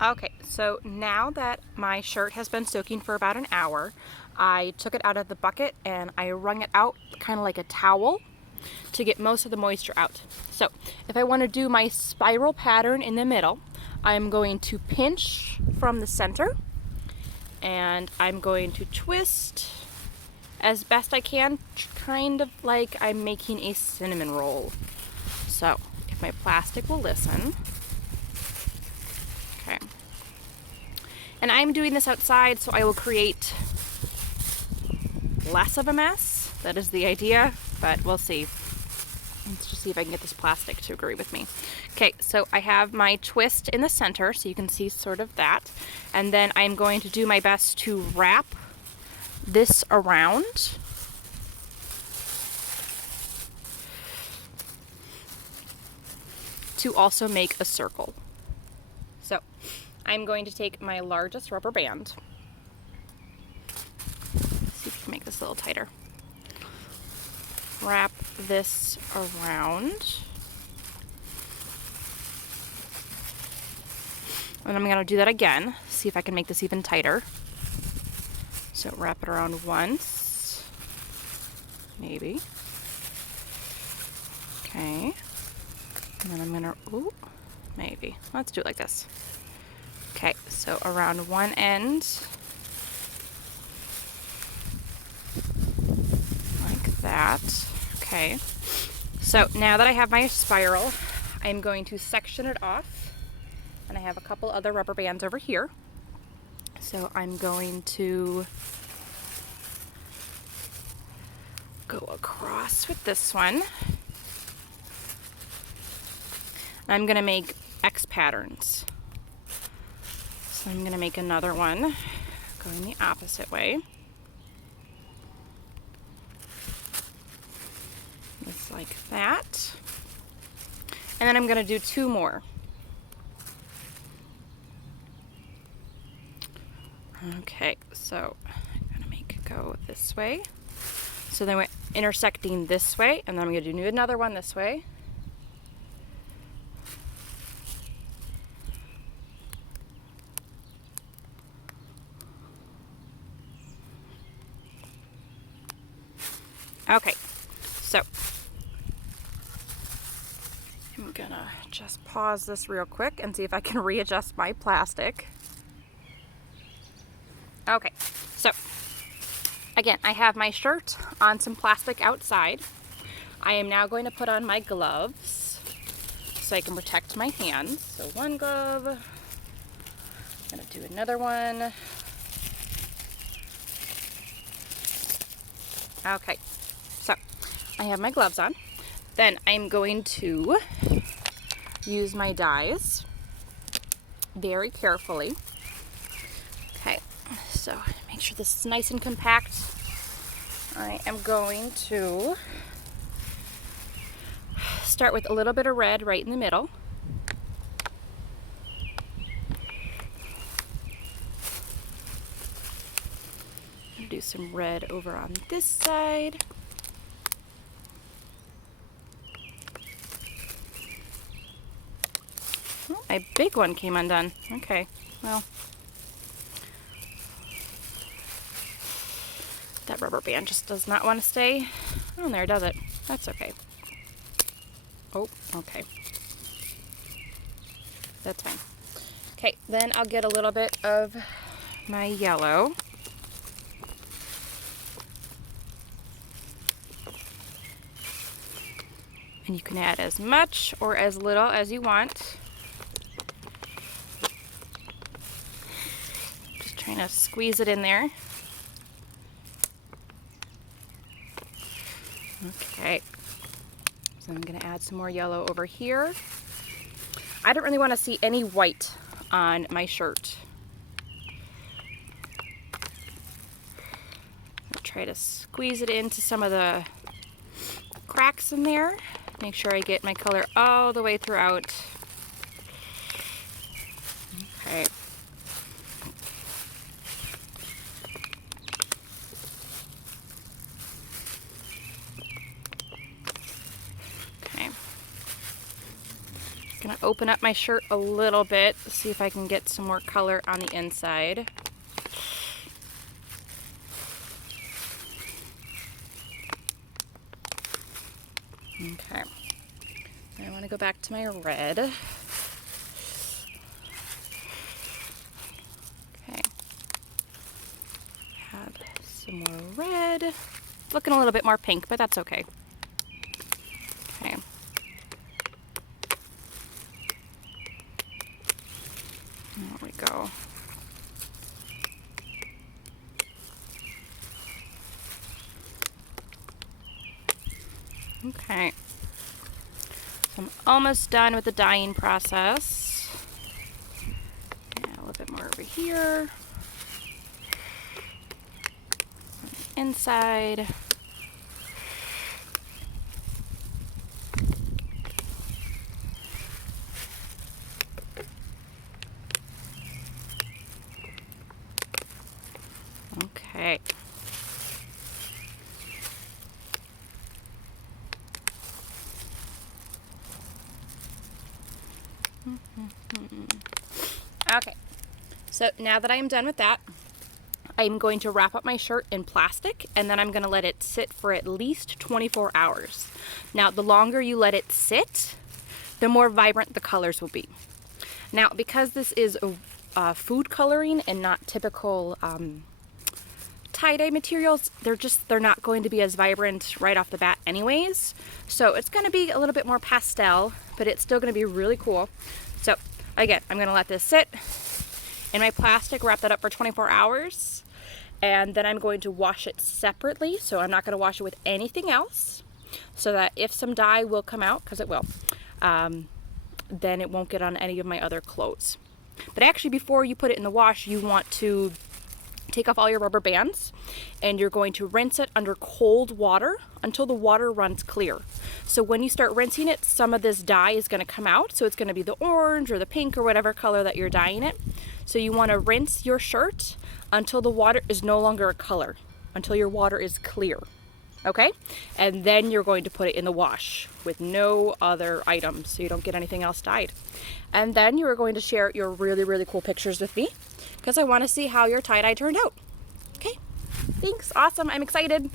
Okay, so now that my shirt has been soaking for about an hour, I took it out of the bucket and I wrung it out kind of like a towel to get most of the moisture out. So if I want to do my spiral pattern in the middle, I'm going to pinch from the center and I'm going to twist as best I can, kind of like I'm making a cinnamon roll. So if my plastic will listen. Okay. And I'm doing this outside, so I will create less of a mess. That is the idea, but we'll see. Let's just see if I can get this plastic to agree with me. Okay, so I have my twist in the center, so you can see sort of that. And then I'm going to do my best to wrap this around. To also make a circle. So I'm going to take my largest rubber band. See if we can make this a little tighter. Wrap this around. And I'm going to do that again, see if I can make this even tighter. So wrap it around once, maybe. Okay. And then I'm going to, ooh, maybe. Let's do it like this. Okay, so around one end, like that. Okay, so now that I have my spiral, I'm going to section it off, and I have a couple other rubber bands over here. So I'm going to go across with this one. I'm going to make X patterns. So I'm going to make another one going the opposite way. Just like that. And then I'm going to do two more. Okay, so I'm going to make it go this way. So then we're intersecting this way, and then I'm going to do another one this way. Okay, so I'm gonna just pause this real quick and see if I can readjust my plastic. Okay, so again, I have my shirt on some plastic outside. I am now going to put on my gloves so I can protect my hands. So one glove, I'm gonna do another one. Okay, so I have my gloves on. Then I'm going to use my dies very carefully. Okay, so make sure this is nice and compact. I am going to start with a little bit of red right in the middle. Do some red over on this side. Oh, my big one came undone. Okay, well, that rubber band just does not want to stay on there, does it? That's okay. Oh, okay. That's fine. Okay, then I'll get a little bit of my yellow. And you can add as much or as little as you want. Just trying to squeeze it in there. Okay. So I'm going to add some more yellow over here. I don't really want to see any white on my shirt. I'll try to squeeze it into some of the cracks in there. Make sure I get my color all the way throughout. Okay. Okay. I'm gonna open up my shirt a little bit, see if I can get some more color on the inside. Okay, I want to go back to my red. Okay, add some more red. Looking a little bit more pink, but that's okay. Okay. There we go. Okay. So I'm almost done with the dyeing process. Yeah, a little bit more over here. Inside. Okay. Okay, so now that I am done with that, I'm going to wrap up my shirt in plastic, and then I'm going to let it sit for at least 24 hours. Now, the longer you let it sit, the more vibrant the colors will be. Now, because this is food coloring and not typical tie-dye materials, they're not going to be as vibrant right off the bat anyways. So it's going to be a little bit more pastel, but it's still going to be really cool. So again, I'm going to let this sit in my plastic, wrap that up for 24 hours, and then I'm going to wash it separately. So I'm not going to wash it with anything else, so that if some dye will come out, because it will, then it won't get on any of my other clothes. But actually, before you put it in the wash, you want to take off all your rubber bands, and you're going to rinse it under cold water until the water runs clear. So when you start rinsing it, some of this dye is going to come out. So it's going to be the orange or the pink or whatever color that you're dyeing it. So you want to rinse your shirt until the water is no longer a color, until your water is clear. Okay? And then you're going to put it in the wash with no other items, so you don't get anything else dyed. And then you are going to share your really, really cool pictures with me, because I want to see how your tie-dye turned out. Okay? Thanks. Awesome. I'm excited.